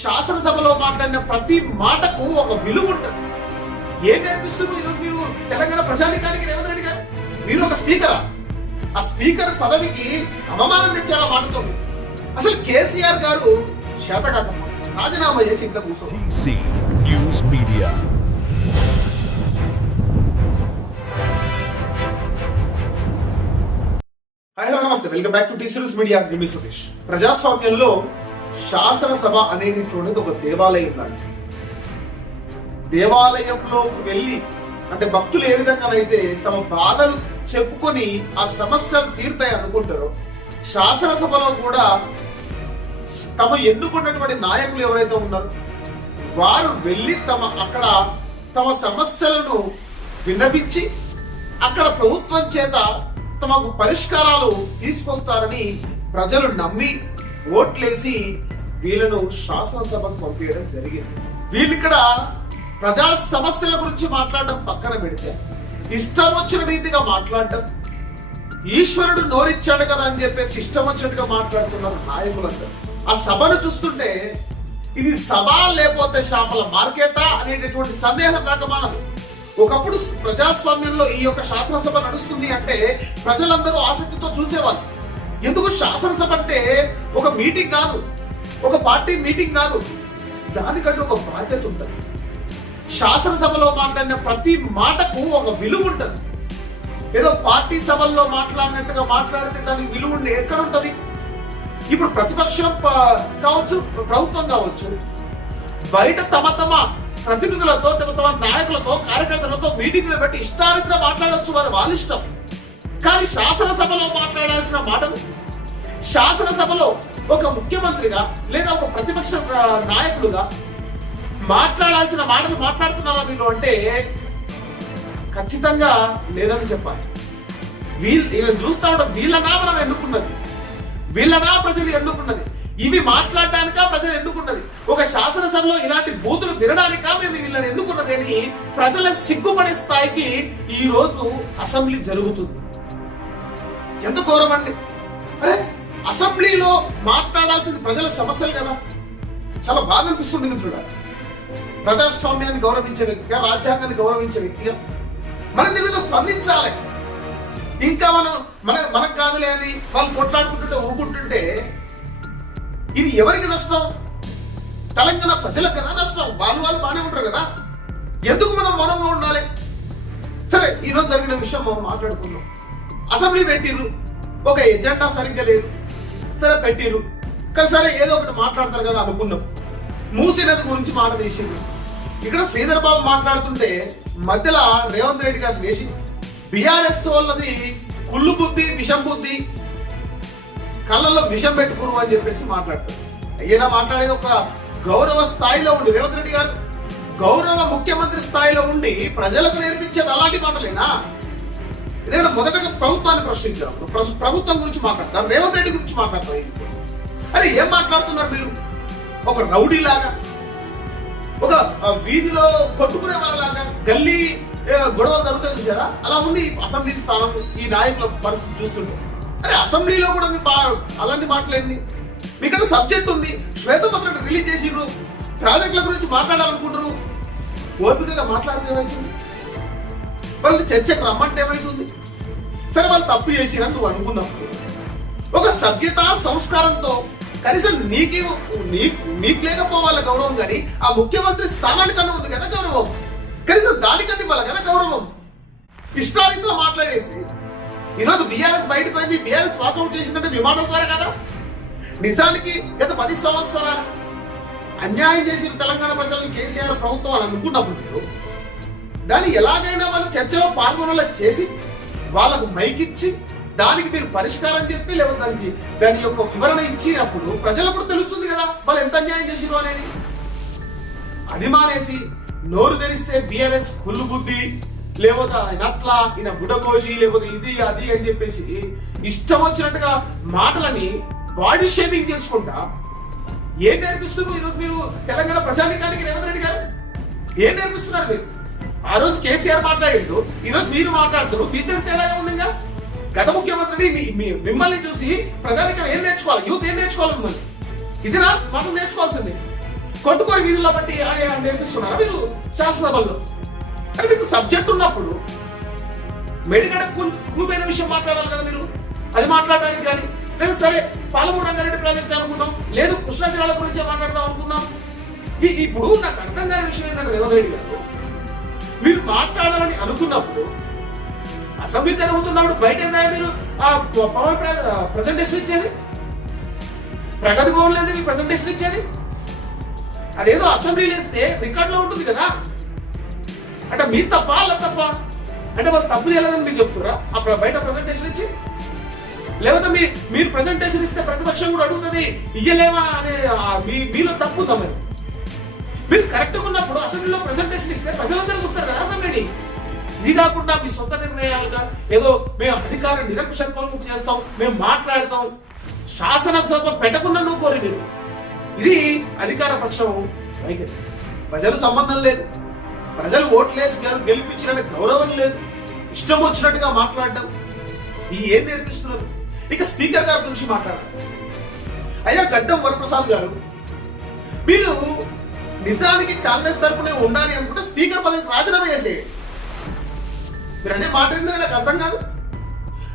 శాసనసభలో మాట్లాడిన ప్రతి మాటకు ఒక విలువ ఉంటుంది. ఏం నేర్పిస్తున్నారు ఈరోజు మీరు తెలంగాణ ప్రజానికానికి? రేవంత్ రెడ్డి గారు మీరు ఒక స్పీకరా? ఆ స్పీకర్ పదవికి అవమానం తెచ్చేలా మాట్లాడుతుంది. అసలు కేసీఆర్ గారు శాతకాకమ్మ రాజీనామా చేసి ఇంట్లో మీడియా. హలో నమస్తే, welcome back to TCS media. మీ సురేష్. ప్రజాస్వామ్యంలో శాసనసభ అనేటువంటిది ఒక దేవాలయం లాంటి. దేవాలయంలోకి వెళ్ళి అంటే భక్తులు ఏ విధంగానైతే తమ బాధలు చెప్పుకొని ఆ సమస్యలు తీరుతాయి అనుకుంటారో, శాసనసభలో కూడా తమ ఎన్నుకున్నటువంటి నాయకులు ఎవరైతే ఉన్నారో వారు వెళ్ళి అక్కడ తమ సమస్యలను విన్నపించి అక్కడ ప్రభుత్వం చేత తమకు పరిష్కారాలు తీసుకొస్తారని ప్రజలు నమ్మి ఓట్లేసి వీళ్ళను శాసనసభకు పంపించడం జరిగింది. వీళ్ళు ఇక్కడ ప్రజా సమస్యల గురించి మాట్లాడడం పక్కన పెడితే ఇష్టం వచ్చిన రీతిగా మాట్లాడడం, ఈశ్వరుడు నోరిచ్చాడు కదా అని చెప్పేసి ఇష్టం వచ్చినట్టుగా మాట్లాడుతున్నారు నాయకులందరూ. ఆ సభను చూస్తుంటే ఇది సభ లేకపోతే చేపల మార్కెటా అనేటటువంటి సందేహం రాకమానదు. ఒకప్పుడు ప్రజాస్వామ్యంలో ఈ యొక్క శాసనసభ నడుస్తుంది అంటే ప్రజలందరూ ఆసక్తితో చూసేవాళ్ళు. ఎందుకు శాసనసభ అంటే ఒక మీటింగ్ కాదు, ఒక పార్టీ మీటింగ్ కాదు, దానికంటే ఒక బాధ్యత ఉంటుంది. శాసనసభలో మాట్లాడిన ప్రతి మాటకు ఒక విలువ ఉంటుంది. ఏదో పార్టీ సభల్లో మాట్లాడినట్టుగా మాట్లాడితే దానికి విలువ ఉండే ఎక్కడ ఉంటుంది? ఇప్పుడు ప్రతిపక్షం కావచ్చు, ప్రభుత్వం కావచ్చు, బయట తమ ప్రతినిధులతో తమ నాయకులతో కార్యకర్తలతో మీటింగ్లు పెట్టి ఇష్టారీతిగా మాట్లాడవచ్చు, అది వాళ్ళ ఇష్టం. కానీ శాసనసభలో మాట్లాడాల్సిన మాటలు, శాసనసభలో ఒక ముఖ్యమంత్రిగా లేదా ఒక ప్రతిపక్ష నాయకుడుగా మాట్లాడాల్సిన మాటలు మాట్లాడుతున్నారా వీళ్ళు అంటే ఖచ్చితంగా లేదని చెప్పాలి. వీళ్ళని చూస్తా ఉంటాం, వీళ్ళనా మనం ఎన్నుకున్నది, వీళ్ళనా ప్రజలు ఎన్నుకున్నది, ఇవి మాట్లాడడానికా ప్రజలు ఎన్నుకున్నది, ఒక శాసనసభలో ఇలాంటి బూతులు వినడానికా మేము వీళ్ళని ఎన్నుకున్నది అని ప్రజల సిగ్గుపడే స్థాయికి ఈ రోజు అసెంబ్లీ జరుగుతుంది. ఎంత ఘోరం అండి! అరే అసెంబ్లీలో మాట్లాడాల్సింది ప్రజల సమస్యలు కదా. చాలా బాధ అనిపిస్తుంది మిత్రుడా. ప్రజాస్వామ్యాన్ని గౌరవించే వ్యక్తిగా, రాజ్యాంగాన్ని గౌరవించే వ్యక్తిగా మనం దీని మీద స్పందించాలి. ఇంకా మనకు కాదులే అని వాళ్ళు కొట్లాడుకుంటుంటే ఊరుకుంటుంటే ఇది ఎవరికి నష్టం? తెలంగాణ ప్రజలకు కదా నష్టం. వాళ్ళు బాగానే ఉంటారు కదా, ఎందుకు మనం మౌనంగా ఉండాలి? సరే, ఈరోజు జరిగిన విషయం మనం మాట్లాడుకున్నాం. అసెంబ్లీ పెట్టిర్రు, ఒక ఎజెండా సరిగ్గా లేదు, సరే పెట్టిర్రు, కానీ సరే ఏదో ఒకటి మాట్లాడతారు కదా అనుకున్నాం. మూసినది గురించి మాట తీసిండ్రు. ఇక్కడ శ్రీధర్ బాబు మాట్లాడుతుంటే మధ్యలో రేవంత్ రెడ్డి గారు వేసి బీఆర్ఎస్ వాళ్ళది కుళ్ళు బుద్ధి, విషం బుద్ధి, కళ్ళల్లో విషం పెట్టుకురు అని చెప్పేసి మాట్లాడతారు. అయ్యేనా మాట్లాడేది ఒక గౌరవ స్థాయిలో ఉండి, రేవంత్ రెడ్డి గారు గౌరవ ముఖ్యమంత్రి స్థాయిలో ఉండి ప్రజలకు నేర్పించేది అలాంటి మాటలేనా? ఎందుకంటే మొదటగా ప్రభుత్వాన్ని ప్రశ్నించారు, ప్రభుత్వం గురించి మాట్లాడతారు, రేవంత్ రెడ్డి గురించి మాట్లాడతారు. అరే ఏం మాట్లాడుతున్నారు మీరు? ఒక రౌడీ లాగా, ఒక వీధిలో కొట్టుకునే వాళ్ళలాగా, గల్లీ గొడవలు జరుగుతాయి చూసారా, అలా ఉంది అసెంబ్లీ స్థానం. ఈ నాయకుల పరిస్థితి చూస్తుంటే అరే అసెంబ్లీలో కూడా మీ అలాంటి మాటలేంది? మీకంటే సబ్జెక్ట్ ఉంది, శ్వేతపత్రం రిలీజ్ చేసిర్రు, ప్రాజెక్టుల గురించి మాట్లాడాలనుకుంటారు, ఓపికగా మాట్లాడితే ఏమవుతుంది? వాళ్ళు చర్చకు రమ్మంటే ఏమవుతుంది? సరే వాళ్ళు తప్పు చేసిరని నువ్వు అనుకున్నప్పుడు ఒక సభ్యత సంస్కారంతో కనీసం నీకు లేకపోవాలి గౌరవం, కానీ ఆ ముఖ్యమంత్రి స్థానానికన్నా ఉంది కదా గౌరవం, కనీసం దానికన్నా ఇవ్వాలి కదా గౌరవం. ఇష్టారీతిలో మాట్లాడేసి ఈరోజు బీఆర్ఎస్ బయటకు పోయింది, బీఆర్ఎస్ వాకౌట్ చేసిందంటే విమానం ద్వారా కదా. నిజానికి గత 10 సంవత్సరాలు అన్యాయం చేసిన తెలంగాణ ప్రజలను కేసీఆర్ ప్రభుత్వం అని అనుకున్నప్పుడు దాన్ని ఎలాగైనా వాళ్ళు చర్చలో పాల్గొనేలా చేసి వాళ్ళకు మైకిచ్చి దానికి మీరు పరిష్కారం చెప్పి లేదా దాని యొక్క వివరణ ఇచ్చినప్పుడు ప్రజలకు తెలుస్తుంది కదా వాళ్ళు ఎంత అన్యాయం చేసిరు అనేది. అది మానేసి నోరు తెరిస్తే బీఆర్ఎస్ ఫుల్ బుద్ధి, లేకపోతే ఆయన అట్లా, ఈయన బుడకోసి, లేకపోతే ఇది అది అని చెప్పేసి ఇష్టం వచ్చినట్టుగా మాటలని బాడీ షేపింగ్ చేసుకుంటా ఏం నేర్పిస్తున్నారు ఈరోజు మీరు తెలంగాణ ప్రజానికానికి? రేవంత్ రెడ్డి గారు ఏం నేర్పిస్తున్నారు మీరు? ఆ రోజు కేసీఆర్ మాట్లాడిండు, ఈ రోజు మీరు మాట్లాడుతున్నారు, మీ ఇద్దరు తేడా ఏముందిగా? గత ముఖ్యమంత్రిని మిమ్మల్ని చూసి ప్రజానికం ఏం నేర్చుకోవాలి? యూత్ ఏం నేర్చుకోవాలి? మిమ్మల్ని ఇది మనం నేర్చుకోవాల్సింది. కొట్టుకొని వీధుల్లో బట్టి నేర్పిస్తున్నారా మీరు శాసనసభల్లో? అంటే మీకు సబ్జెక్ట్ ఉన్నప్పుడు మెడికల్ కుమిపోయిన విషయం మాట్లాడాలి కదా మీరు. అది మాట్లాడడానికి కానీ లేదు, సరే పాలమూరు రంగారెడ్డి ప్రాజెక్ట్ అనుకుందాం, లేదు కృష్ణా జిల్లాల గురించే మాట్లాడదాం అనుకుందాం. ఇప్పుడు నాకు అర్థం కాని విషయం ఏంటంటే రేవంత్ రెడ్డి గారు, మీరు మాట్లాడాలని అనుకున్నప్పుడు అసెంబ్లీ జరుగుతున్నప్పుడు బయట మీరు పవర్ ప్రజెంటేషన్ ఇచ్చేది, ప్రగతి భవన్ లేదు మీకు ప్రజెంటేషన్ ఇచ్చేది. అదేదో అసెంబ్లీలో ఇస్తే రికార్డులో ఉంటుంది కదా. అంటే మీ తప్ప వాళ్ళ తప్ప? అంటే వాళ్ళు తప్పు చేయలేదని మీరు చెప్తారా అప్పుడు బయట ప్రజెంటేషన్ ఇచ్చి? లేకపోతే మీరు ప్రజెంటేషన్ ఇస్తే ప్రతిపక్షం కూడా అడుగుతుంది ఇయ్యలేవా అనే మీలో తప్పు ఉందా? మీరు కరెక్ట్గా ఉన్నప్పుడు అసెంబ్లీలో ప్రజెంటేషన్ ఇస్తే ప్రజలందరూ చూస్తారు కదా అసెంబ్లీని. ఇది కాకుండా మీ సొంత నిర్ణయాలుగా ఏదో మేము అధికార నిరంకుశత్వం చేస్తాం, మేము మాట్లాడతాం, శాసనసభ పెట్టకుండా నువ్వు కోరి మీరు. ఇది అధికార పక్షం వైఖరి. ప్రజలు సంబంధం లేదు, ప్రజలు ఓట్లేసి గెలిపించిన గౌరవం లేదు, ఇష్టం వచ్చినట్టుగా మాట్లాడడం. ఏం నేర్పిస్తున్నారు? ఇక స్పీకర్ గారి గురించి మాట్లాడాలి. అయ్యా గడ్డం వరప్రసాద్ గారు, మీరు నిజానికి కాంగ్రెస్ తరపునే ఉండాలి అనుకుంటే స్పీకర్ పదవికి రాజీనామా చేసేయండి. మీరు అనే మాట ఏంటంటే నాకు అర్థం కాదు.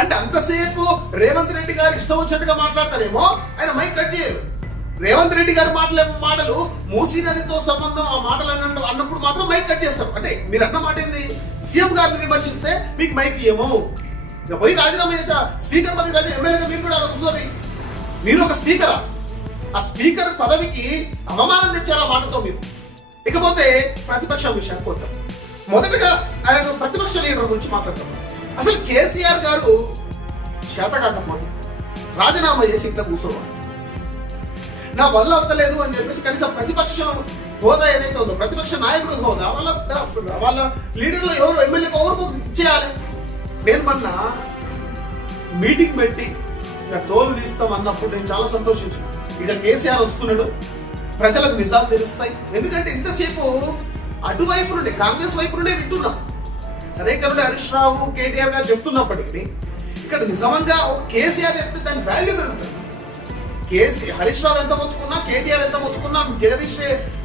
అంటే అంతసేపు రేవంత్ రెడ్డి గారు ఇష్టం వచ్చినట్టుగా మాట్లాడతారేమో, ఆయన మైక్ కట్ చేయరు. రేవంత్ రెడ్డి గారి మాటలు మూసీ నదితో సంబంధం ఆ మాటలు అన్నప్పుడు మాత్రం మైక్ కట్ చేస్తారు. అంటే మీరు అన్న మాట ఏంది? సీఎం గారిని విమర్శిస్తే మీకు మైక్ ఇయ్యము, ఇక పోయి రాజీనామా చేసా స్పీకర్ పదవి రాజీ ఎమ్మెల్యేగా మీరు కూడా కూర్చోండి. మీరు ఒక స్పీకరా? ఆ స్పీకర్ పదవికి అవమానం తెచ్చారు ఆ మాటతో మీరు. ఇకపోతే ప్రతిపక్షం విషయానికి పోతాం. మొదటగా ఆయన ప్రతిపక్ష లీడర్ గురించి మాట్లాడతాం. అసలు కేసీఆర్ గారు చేత కాకపోతే రాజీనామా చేసి ఇట్లా కూర్చోవాలి, నా వల్ల అవ్వలేదు అని చెప్పేసి కనీసం ప్రతిపక్షం హోదా ఏదైతే ఉందో, ప్రతిపక్ష నాయకుడు హోదా వాళ్ళ లీడర్లు ఎవరు ఎమ్మెల్యేకి ఎవరు ఇచ్చేయాలి. నేను మొన్న మీటింగ్ పెట్టి ఇక తోలు తీస్తాం అన్నప్పుడు నేను చాలా సంతోషించాను. ఇక కేసీఆర్ వస్తున్నాడు, ప్రజలకు నిజాలు తెలుస్తాయి. ఎందుకంటే ఇంతసేపు అటువైపు నుండి కాంగ్రెస్ వైపు నుండే వింటున్నాం. సరే కదా హరీష్ రావు కేటీఆర్ గారు చెప్తున్నప్పటికీ ఇక్కడ నిజంగా కేసీఆర్ చెప్తే దాని వాల్యూ పెరుగుతుంది. హరీష్ రావు ఎంత మొత్తుకున్నా, కేటీఆర్ ఎంత మొత్తుకున్నా, జగదీష్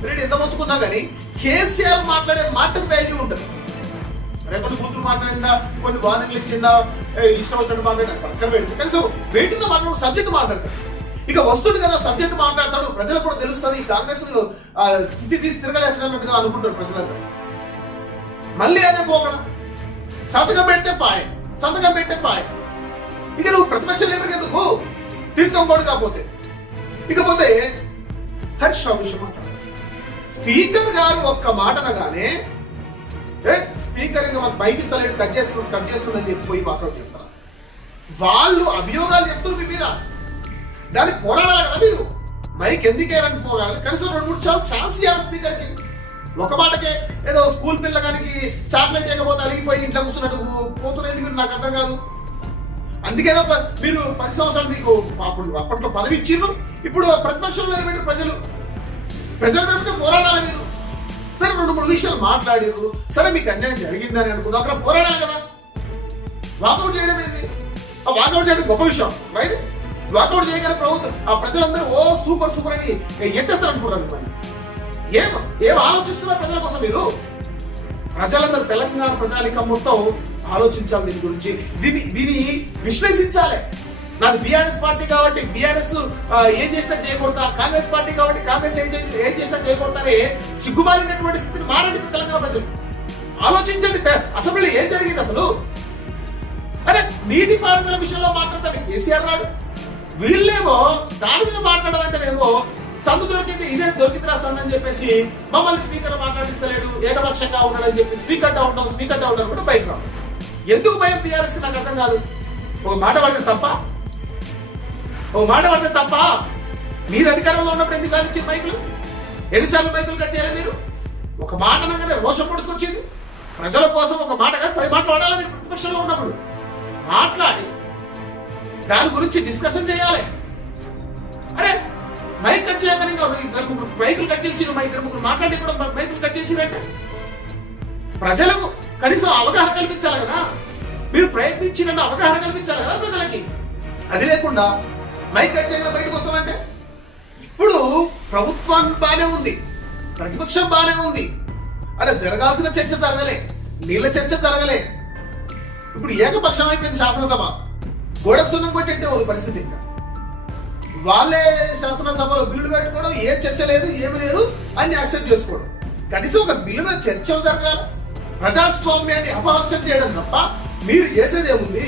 రెడ్డి ఎంత మొత్తుకున్నా కానీ కేసీఆర్ మాట్లాడే మాటకు వాల్యూ ఉంటుంది. రేపటి కూతురు మాట్లాడిందా, కొన్ని వార్నింగ్లు ఇచ్చిందా, ఇష్టం వచ్చినట్టు మాట్లాడి పక్కన పెడుతుంది. కనీసం వెయిటింగ్ మాట్లాడు, సబ్జెక్ట్ మాట్లాడతాడు. ఇక వస్తుంది కదా సబ్జెక్ట్ మాట్లాడతాడు, ప్రజలకు కూడా తెలుస్తుంది కాంగ్రెస్ తీసి తిరగలేసినట్టుగా అనుకుంటారు ప్రజలంతా. మళ్ళీ అదే పోకడా, సంతకం పెట్టే పాయ. ఇక నువ్వు ప్రతిపక్ష లీడర్కి ఎందుకు తిరుగుతాం కూడా కాకపోతే. ఇకపోతే హరీష్ రావు విషయం మాట్లాడారు. స్పీకర్ గారు ఒక్క మాటనగానే స్పీకర్ ఇంకా మాకు బైక్ ఇస్తలేదు, కట్ చేస్తుందని చెప్పి పోయి వాకౌట్ చేస్తారా? వాళ్ళు అభియోగాలు చెప్తున్నారు మీ మీద, దానికి పోరాడాలి కదా మీరు. మైక్ ఎందుకేరని పోగాలి, కనీసం 2-3 ఛాన్స్ ఇవ్వాలి స్పీకర్కి. ఒక మాటకే ఏదో స్కూల్ పిల్లగానికి చాక్లెట్ ఇవ్వకపోతే అలిగిపోయి ఇంట్లో కూర్చున్నట్టు పోతున్నది మీరు, నాకు అర్థం కాదు. అందుకేనా మీరు 10 సంవత్సరాలు మీకు అప్పట్లో పదవి ఇచ్చిండ్రు, ఇప్పుడు ప్రతిపక్షంలో నిలబెట్టారు ప్రజల తరపున పోరాడాలి మీరు. సరే 2-3 విషయాలు మాట్లాడారు, సరే మీకు అన్యాయం జరిగిందని అనుకుందాం, అక్కడ పోరాడాలి కదా. వాకౌట్ చేయడం ఏంటి? ఆ వాకౌట్ చేయడం గొప్ప విషయం రైట్. వాకౌట్ చేయగల ప్రభుత్వం ఆ ప్రజలందరూ సూపర్ అని ఎత్తేస్తారు అనుకుంటారు. మిమ్మల్ని ఏం ఆలోచిస్తున్నారు ప్రజల కోసం మీరు? ప్రజలందరూ తెలంగాణ ప్రజానికం మొత్తం ఆలోచించాలి దీని గురించి, దీన్ని విశ్లేషించాలి. నాది బీఆర్ఎస్ పార్టీ కాబట్టి బీఆర్ఎస్ ఏం చేసినా చేయకూడదా, కాంగ్రెస్ పార్టీ కాబట్టి కాంగ్రెస్ ఏం చేసినా చేయకూడదని సిగ్గుమాలినటువంటి స్థితిని మారండి తెలంగాణ ప్రజలు. ఆలోచించండి, అసెంబ్లీలో ఏం జరిగింది అసలు? అరే నీటి పారుదల విషయంలో మాట్లాడతాను కేసీఆర్ రాడు, వీళ్ళేమో దాని మీద మాట్లాడమంటేనేమో సందు దొరికింది, ఇదే దొరికిందిరా సందు అని చెప్పేసి మమ్మల్ని స్పీకర్ మాట్లాడిస్తలేడు, ఏకపక్షంగా ఉన్నాడని చెప్పి స్పీకర్ డౌన్ కూడా బయట రావు. ఎందుకు భయం బీఆర్ఎస్ నాకు అర్థం కాదు. ఒక మాట పడితే తప్ప మీరు అధికారంలో ఉన్నప్పుడు ఎన్నిసార్లు ఇచ్చిన ఎన్నిసార్లు మైకులు కట్ చేయాలి మీరు? ఒక మాట అనగానే రోషం పొడుచుకొచ్చింది. ప్రజల కోసం ఒక మాట కాదు 10 మాటలు వాడాలి మీరు. ప్రతిపక్షంలో ఉన్నప్పుడు మాట్లాడి దాని గురించి డిస్కషన్ చేయాలి. అరే మైక్ కట్ చేయగానే మైకులు కట్ చేసి 2-3 మాట్లాడి కూడా మైకులు కట్ చేసిరంటే ప్రజలకు కనీసం అవగాహన కల్పించాలి కదా. మీరు ప్రయత్నించిన అవగాహన కల్పించాలి కదా ప్రజలకి. అది లేకుండా మైక్ కట్ చేయకుండా బయటకు వస్తామంటే ఇప్పుడు ప్రభుత్వం బానే ఉంది, ప్రతిపక్షం బానే ఉంది, అంటే జరగాల్సిన చర్చ జరగలే, నీళ్ళ చర్చ జరగలే. ఇప్పుడు ఏకపక్షం అయిపోయింది శాసనసభ. గోడకు సున్నం కొట్టేట్టే ఉంది పరిస్థితి. ఇంకా వాళ్ళే శాసనసభలో బిల్లులు పెట్టుకోవడం, ఏ చర్చ లేదు, ఏమి లేదు అని యాక్సెప్ట్ చేసుకోవడం. కనీసం ఒక బిల్లు మీద చర్చలు జరగాలి. ప్రజాస్వామ్యాన్ని అపహాస్యం చేయడం తప్ప మీరు చేసేది ఏముంది?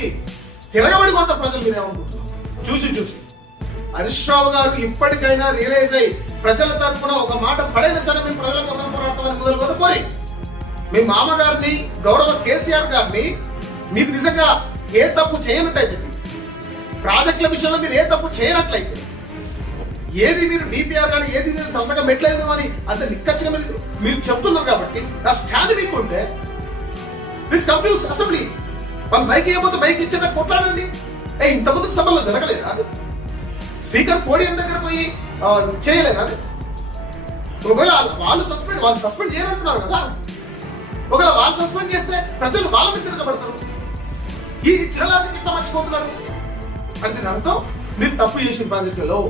తిరగబడి కొంత ప్రజలు మీరు ఏమనుకుంటున్నారు? చూసి హరీష్ రావు గారు ఇప్పటికైనా రియలైజ్ అయ్యి ప్రజల తరఫున ఒక మాట పడైనా సరే మేము ప్రజల కోసం పోరాడతామని మొదలుకొని పోయి మీ మామగారిని, గౌరవ కేసీఆర్ గారిని, మీరు నిజంగా ఏ తప్పు చేయనట్టయితే, ప్రాజెక్టుల విషయంలో మీరు ఏ తప్పు చేయనట్లయితే, ఏది మీరు డిపిఆర్ కానీ ఏది మీరు సంతకం పెట్టలేదు అని అంత నిక్కచ్చిగా మీరు చెప్తున్నారు కాబట్టి ఆ స్టాండ్ మీకు ఉంటే ప్లీజ్ కమ్ టు అసెంబ్లీ. వాళ్ళు బైక్ ఇవ్వకపోతే బైక్ ఇచ్చేదా కొట్లాడండి. ఇంత ముందుకు సభలో జరగలేదు అది? స్పీకర్ పోడియం దగ్గర పోయి చేయలేదు అది? ఒకవేళ వాళ్ళు సస్పెండ్ చేయాలంటున్నారు కదా, ఒకవేళ వాళ్ళు సస్పెండ్ చేస్తే ప్రజలు వాళ్ళ మీద తిరగబడతారు. ఈ చిరలాసి ఎట్లా మర్చిపోతున్నారు అంటే దీని అర్థం మీరు తప్పు చేసిన ప్రాజెక్టులలో.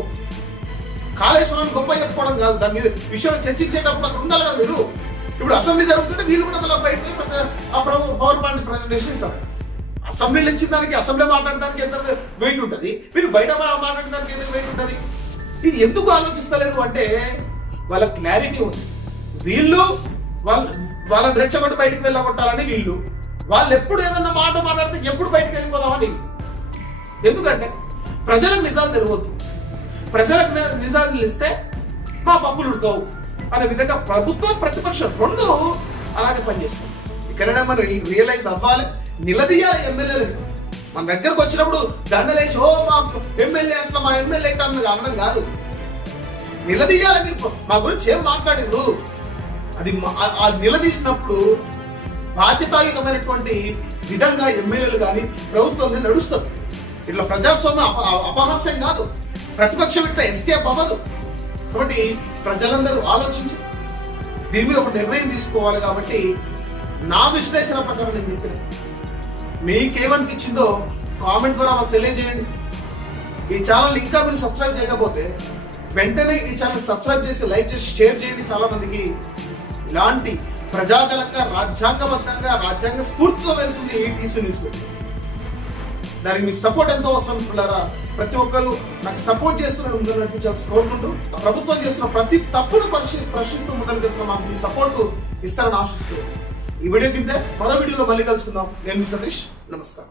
కాళేశ్వరాన్ని గొప్ప చెప్పుకోవడం కాదు, దాని మీద విషయంలో చర్చించేటప్పుడు అక్కడ ఉండాలి కదా మీరు. ఇప్పుడు అసెంబ్లీ జరుగుతుంటే వీళ్ళు కూడా బయటకు పవర్ పాయింట్ ప్రెజెంటేషన్ ఇస్తారు. అసెంబ్లీలో ఇచ్చిన దానికి, అసెంబ్లీ మాట్లాడడానికి ఎంత వెయిట్ ఉంటుంది, మీరు బయట మాట్లాడడానికి ఎంత వెయిట్ ఉంటుంది? ఇది ఎందుకు ఆలోచిస్తలేరు అంటే వాళ్ళ క్లారిటీ ఉంది. వీళ్ళు వాళ్ళని రెచ్చగొట్టి బయటకు వెళ్ళగొట్టాలని వీళ్ళు, వాళ్ళు ఎప్పుడు ఏదన్నా మాట మాట్లాడితే ఎప్పుడు బయటకు వెళ్ళిపోదామని. ఎందుకంటే ప్రజలకు నిజాలు తెలియవద్దు, ప్రజలకు నిజాలు తెలిస్తే మా పప్పులు ఉడకవు అనే విధంగా ప్రభుత్వం, ప్రతిపక్షం రెండు అలాగే పనిచేస్తాం. ఇక్కడనే మనం రియలైజ్ అవ్వాలి, నిలదీయాలి. ఎమ్మెల్యేలు మన దగ్గరకు వచ్చినప్పుడు దండలేసి మా ఎమ్మెల్యే అట్లా, మా ఎమ్మెల్యే అనడం కాదు. నిలదీయాలి. మీరు మా గురించి ఏం మాట్లాడిండ్రు అది నిలదీసినప్పుడు బాధ్యతాయుతమైనటువంటి విధంగా ఎమ్మెల్యేలు కానీ ప్రభుత్వం నడుస్తారు. ఇట్లా ప్రజాస్వామ్యం అపహాస్యం కాదు, ప్రతిపక్షం ఇట్లా ఎస్కేప్ అవ్వదు. కాబట్టి ప్రజలందరూ ఆలోచించి దీని మీద ఒక నిర్ణయం తీసుకోవాలి. కాబట్టి నా విశ్లేషణ ప్రకారం నేను చెప్పిన మీకేమనిపించిందో కామెంట్ ద్వారా మాకు తెలియజేయండి. ఈ ఛానల్ ఇంకా మీరు సబ్స్క్రైబ్ చేయకపోతే వెంటనే ఈ ఛానల్ సబ్స్క్రైబ్ చేసి, లైక్ చేసి, షేర్ చేయండి. చాలా మందికి ఇలాంటి ప్రజాదళంగా, రాజ్యాంగబద్ధంగా, రాజ్యాంగ స్ఫూర్తితో వెళ్తుంది ఈ టీసీ న్యూస్. దానికి మీ సపోర్ట్ ఎంతో అవసరం ఉంటున్నారా? ప్రతి ఒక్కరు నాకు సపోర్ట్ చేస్తున్నట్టు కోరుకుంటూ, ప్రభుత్వం చేస్తున్న ప్రతి తప్పును ప్రశ్నిస్తూ ముందరికి మాకు మీ సపోర్ట్ ఇస్తారని ఆశిస్తూ ఈ వీడియో కింద మరో వీడియోలో మళ్ళీ కలుసుకుందాం. నేను సతీష్, నమస్కారం.